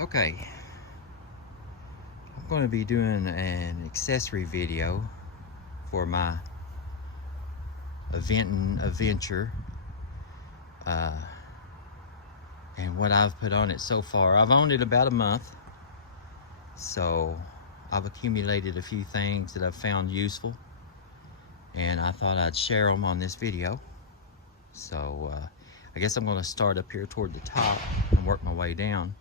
Okay, I'm going to be doing an accessory video for my Aventon Aventure, and what I've put on it so far. I've owned it about a month, so I've accumulated a few things that I've found useful, and I thought I'd share them on this video. So I guess I'm going to start up here toward the top and work my way down.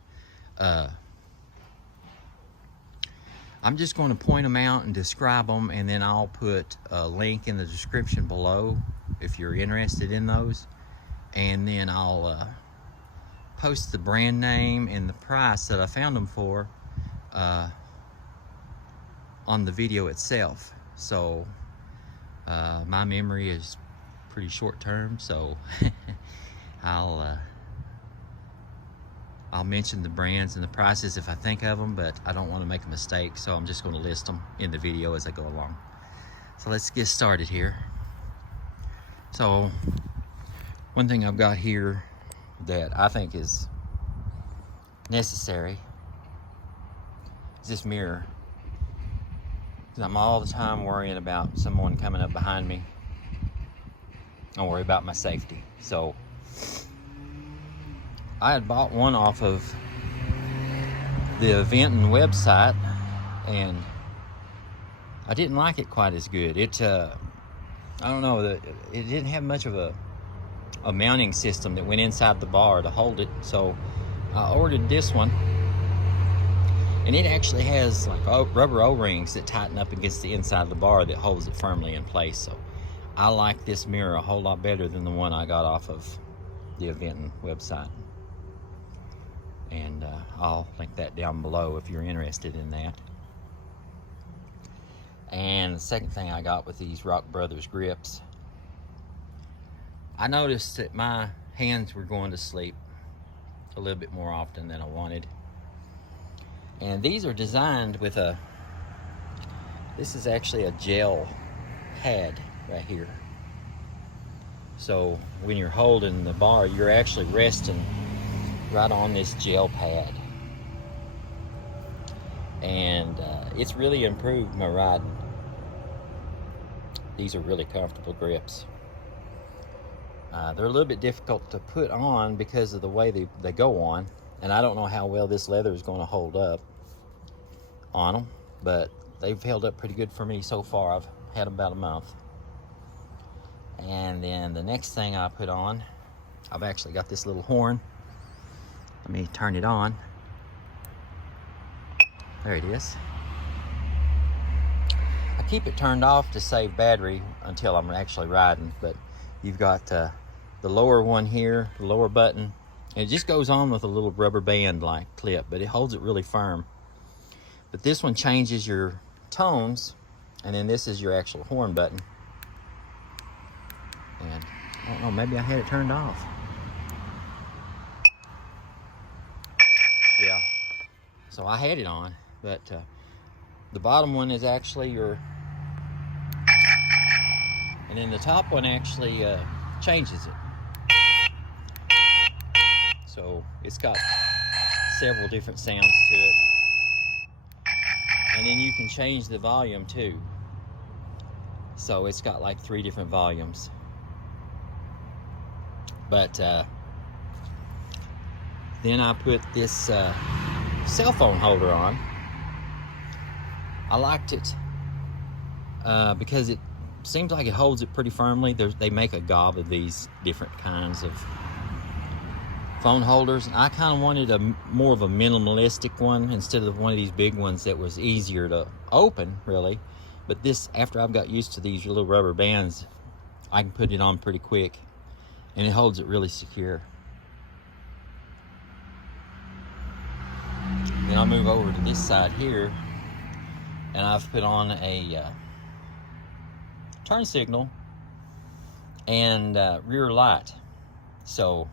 I'm just going to point them out and describe them, and then I'll put a link in the description below if you're interested in those, and then I'll post the brand name and the price that I found them for on the video itself. So my memory is pretty short term, so I'll mention the brands and the prices if I think of them, but I don't want to make a mistake, so I'm just going to list them in the video as I go along. So let's get started here. So one thing I've got here that I think is necessary is this mirror, because I'm all the time worrying about someone coming up behind me. I worry about my safety. So I had bought one off of the Aventon website, and I didn't like it quite as good. I don't know, it didn't have much of a mounting system that went inside the bar to hold it. So I ordered this one, and it actually has like rubber O-rings that tighten up against the inside of the bar that holds it firmly in place. So I like this mirror a whole lot better than the one I got off of the Aventon website. And I'll link that down below if you're interested in that. And the second thing I got with these ROCKBROS grips, I noticed that my hands were going to sleep a little bit more often than I wanted. And these are designed with this is actually a gel pad right here. So when you're holding the bar, you're actually resting right on this gel pad, and it's really improved my riding. These are really comfortable grips. They're a little bit difficult to put on because of the way they go on, and I don't know how well this leather is going to hold up on them, but they've held up pretty good for me so far. I've had them about a month. And then the next thing I put on, I've actually got this little horn. Let me turn it on. There it is. I keep it turned off to save battery until I'm actually riding, but you've got the lower one here, the lower button, and it just goes on with a little rubber band like clip, but it holds it really firm. But this one changes your tones, and then this is your actual horn button. And I don't know, maybe I had it turned off. Yeah, so I had it on, but the bottom one is actually your, and then the top one actually changes it. So it's got several different sounds to it, and then you can change the volume too. So it's got like 3 different volumes. But then I put this cell phone holder on. I liked it because it seems like it holds it pretty firmly. They make a gob of these different kinds of phone holders. I kind of wanted more of a minimalistic one instead of one of these big ones that was easier to open, really. But this, after I've got used to these little rubber bands, I can put it on pretty quick, and it holds it really secure. Then I'll move over to this side here, and I've put on a turn signal and rear light. So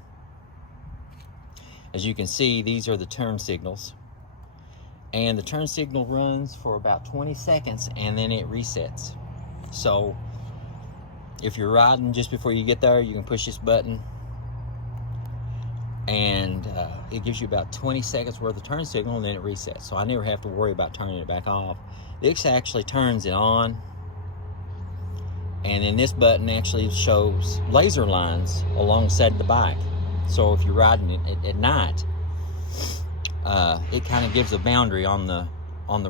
as you can see, these are the turn signals, and the turn signal runs for about 20 seconds and then it resets. So if you're riding just before you get there, you can push this button and it gives you about 20 seconds worth of turn signal, and then it resets. So I never have to worry about turning it back off. This actually turns it on, and then this button actually shows laser lines alongside the bike. So if you're riding it at night, it kind of gives a boundary on the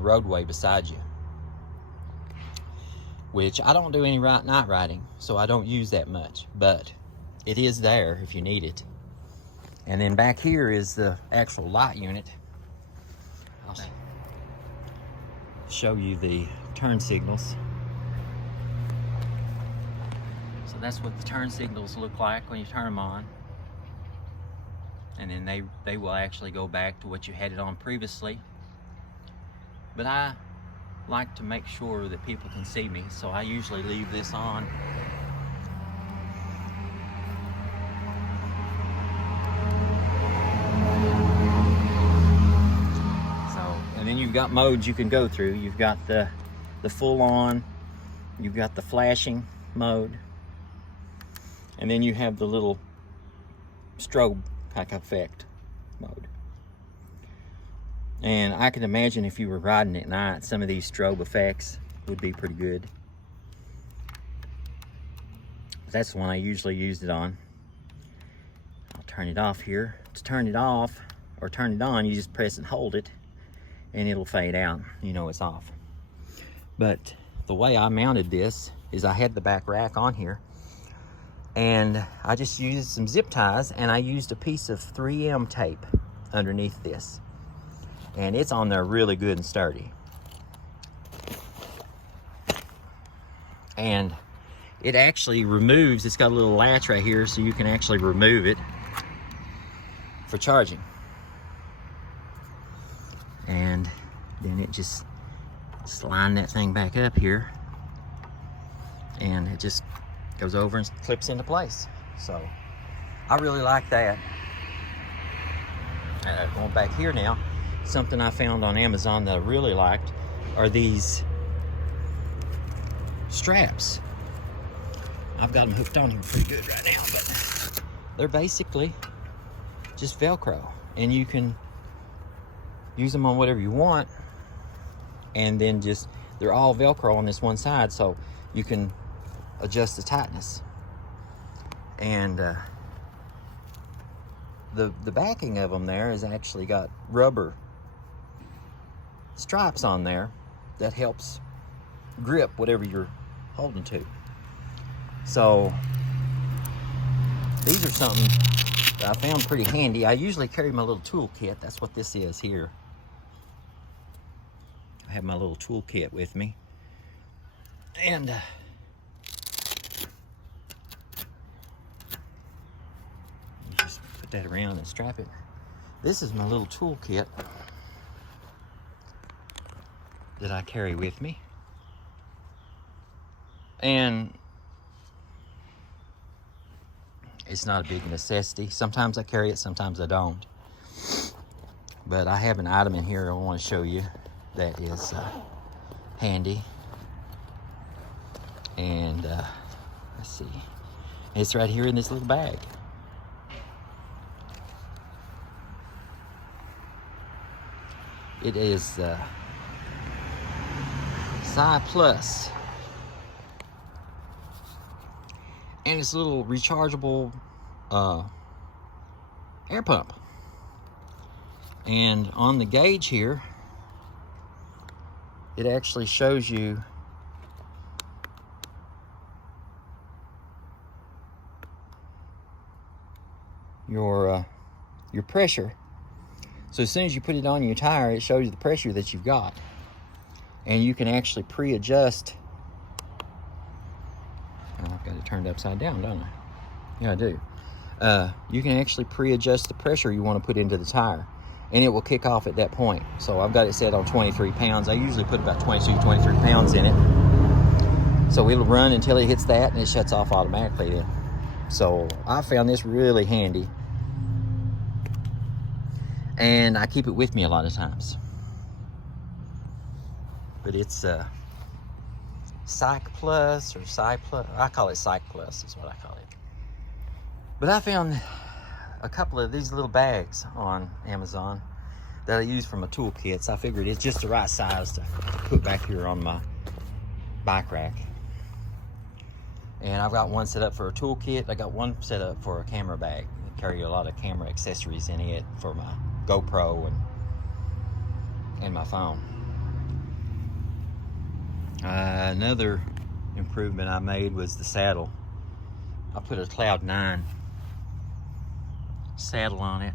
roadway beside you, which I don't do any night riding, so I don't use that much, but it is there if you need it. And then back here is the actual light unit. I'll show you the turn signals. So that's what the turn signals look like when you turn them on. And then they will actually go back to what you had it on previously. But I like to make sure that people can see me, so I usually leave this on. And then you've got modes you can go through. You've got the full on, you've got the flashing mode, and then you have the little strobe kind of effect mode. And I can imagine if you were riding at night, some of these strobe effects would be pretty good. That's the one I usually used it on. I'll turn it off here. To turn it off or turn it on, you just press and hold it, and it'll fade out. You know it's off. But the way I mounted this is I had the back rack on here, and I just used some zip ties, and I used a piece of 3M tape underneath this, and it's on there really good and sturdy. And it actually removes, it's got a little latch right here, so you can actually remove it for charging. And then it just line that thing back up here, and it just goes over and clips into place. So I really like that. Going back here now, something I found on Amazon that I really liked are these straps. I've got them hooked on here pretty good right now, but they're basically just Velcro, and you can use them on whatever you want, and then just, they're all Velcro on this one side, so you can adjust the tightness. And the backing of them there has actually got rubber stripes on there that helps grip whatever you're holding to. So these are something that I found pretty handy. I usually carry my little tool kit. That's what this is here. I have my little tool kit with me, and just put that around and strap it. This is my little tool kit that I carry with me, and it's not a big necessity. Sometimes I carry it, sometimes I don't. But I have an item in here I want to show you that is handy. And let's see. It's right here in this little bag. It is Sci Plus. And it's a little rechargeable air pump. And on the gauge here, it actually shows you your pressure. So as soon as you put it on your tire, it shows you the pressure that you've got. And you can actually pre-adjust. Oh, I've got it turned upside down, don't I? Yeah, I do. You can actually pre-adjust the pressure you want to put into the tire, and it will kick off at that point. So I've got it set on 23 pounds. I usually put about 22, 23 pounds in it. So it'll run until it hits that, and it shuts off automatically then. So I found this really handy, and I keep it with me a lot of times. But it's Psych Plus or Psy Plus. I call it Psych Plus is what I call it. But I found a couple of these little bags on Amazon that I use for my toolkits. I figured it's just the right size to put back here on my bike rack. And I've got one set up for a toolkit. I got one set up for a camera bag. I carry a lot of camera accessories in it for my GoPro and my phone. Another improvement I made was the saddle. I put a Cloud 9 saddle on it,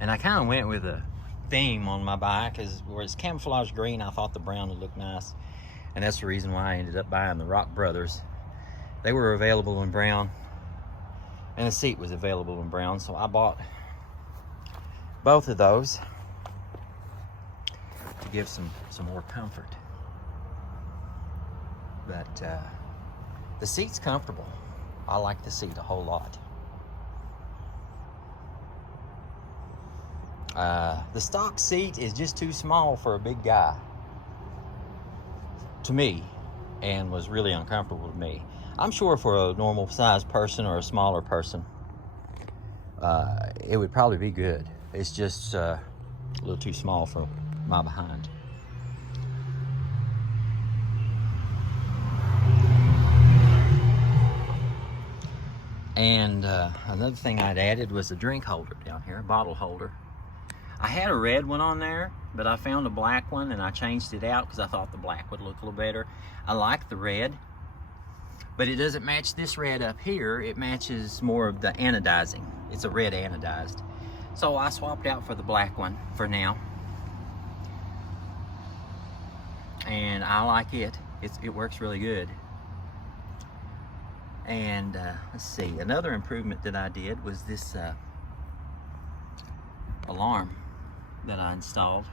and I kind of went with a theme on my bike, where it's camouflage green. I thought the brown would look nice, and that's the reason why I ended up buying the ROCKBROS. They were available in brown, and the seat was available in brown, so I bought both of those to give some more comfort. But the seat's comfortable. I like the seat a whole lot. The stock seat is just too small for a big guy, to me, and was really uncomfortable to me. I'm sure for a normal sized person or a smaller person, it would probably be good. It's just a little too small for my behind. And another thing I'd added was a drink holder down here, a bottle holder. I had a red one on there, but I found a black one and I changed it out because I thought the black would look a little better. I like the red, but it doesn't match this red up here. It matches more of the anodizing. It's a red anodized. So I swapped out for the black one for now. And I like it. It works really good. And let's see, another improvement that I did was this alarm that I installed.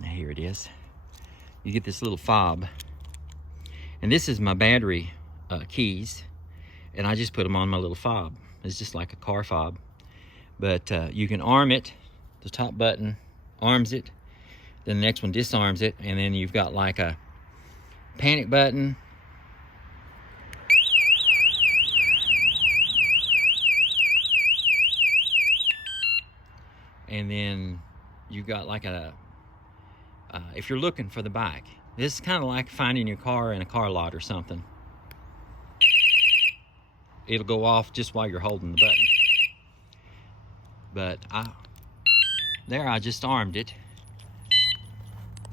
Now here it is. You get this little fob, and this is my battery keys, and I just put them on my little fob. It's just like a car fob, but you can arm it. The top button arms it, then the next one disarms it, and then you've got like a panic button, and then you've got like a if you're looking for the bike, this is kind of like finding your car in a car lot or something. It'll go off just while you're holding the button. But I just armed it,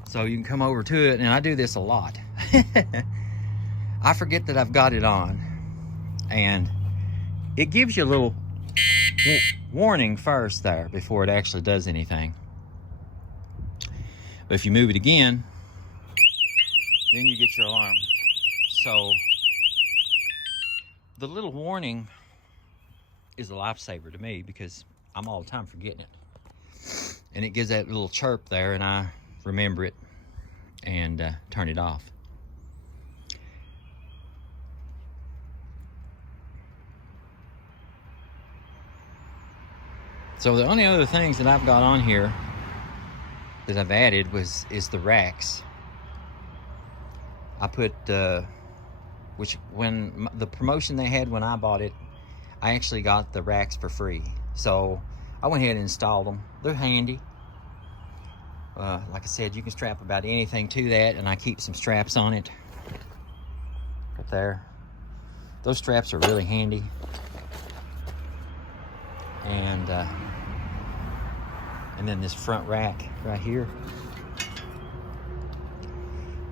so you can come over to it, and I do this a lot. I forget that I've got it on, and it gives you a little warning first there before it actually does anything. But if you move it again, then you get your alarm. So the little warning is a lifesaver to me, because I'm all the time forgetting it. And it gives that little chirp there, and I remember it and turn it off. So the only other things that I've got on here that I've added is the racks. I put which, when the promotion they had when I bought it, I actually got the racks for free. So I went ahead and installed them. They're handy. Like I said, you can strap about anything to that, and I keep some straps on it right there. Those straps are really handy. And then this front rack right here.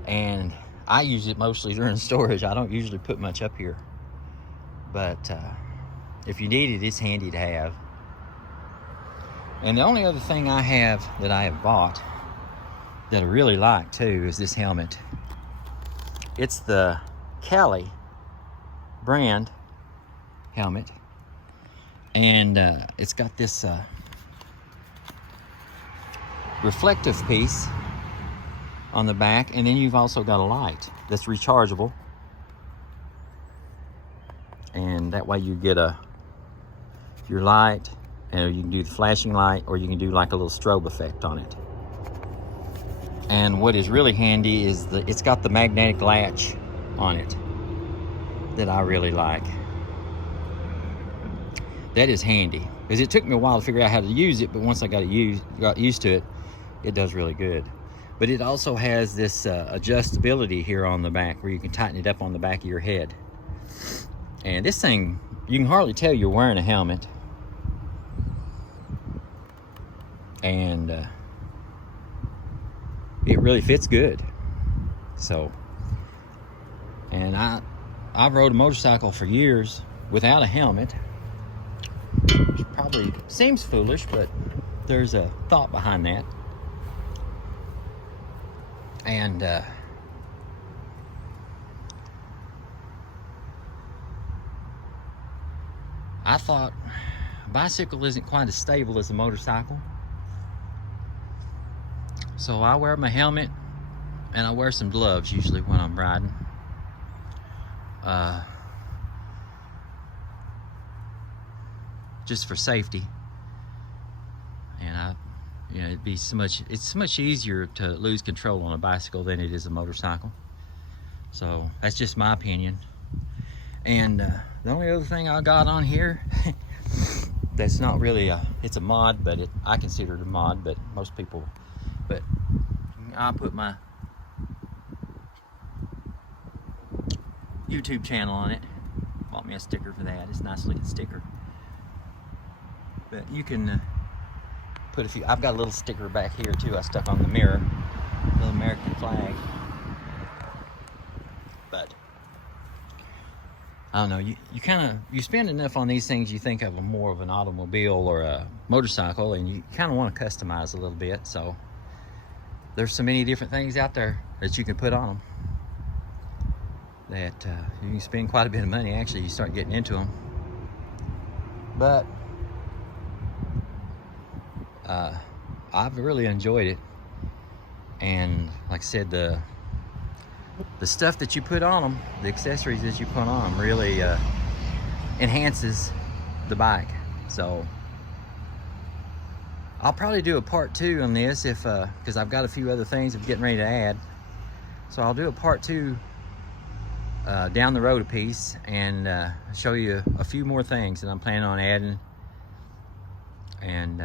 And I use it mostly during storage. I don't usually put much up here. But if you need it, it's handy to have. And the only other thing I have that I have bought that I really like too is this helmet. It's the Cali brand helmet. And it's got this reflective piece on the back, and then you've also got a light that's rechargeable, and that way you get your light, and you can do the flashing light, or you can do like a little strobe effect on it. And what is really handy is it's got the magnetic latch on it that I really like. that is handy, because it took me a while to figure out how to use it, but once I got used to it, it does really good. But it also has this adjustability here on the back where you can tighten it up on the back of your head. And this thing, you can hardly tell you're wearing a helmet. And it really fits good. So, and I've rode a motorcycle for years without a helmet. Which probably seems foolish, but there's a thought behind that. And I thought a bicycle isn't quite as stable as a motorcycle. So I wear my helmet and I wear some gloves usually when I'm riding. Just for safety. And you know, it's so much easier to lose control on a bicycle than it is a motorcycle. So that's just my opinion. And the only other thing I got on here that's not really it's a mod, but I consider it a mod, but most people, but I'll put my YouTube channel on it. Bought me a sticker for that. It's a nice looking sticker. But you can put a few. I've got a little sticker back here too. I stuck on the mirror, a little American flag. But I don't know. You spend enough on these things, you think of them more of an automobile or a motorcycle, and you kind of want to customize a little bit. So there's so many different things out there that you can put on them that you can spend quite a bit of money. Actually, you start getting into them. But I've really enjoyed it, and like I said, the stuff that you put on them, the accessories that you put on them, really enhances the bike. So I'll probably do a part 2 on this if because I've got a few other things I'm getting ready to add. So I'll do a part 2 down the road a piece, and show you a few more things that I'm planning on adding. And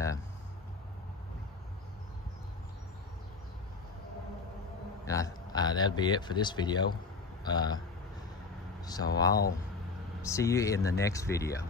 that'll be it for this video. So I'll see you in the next video.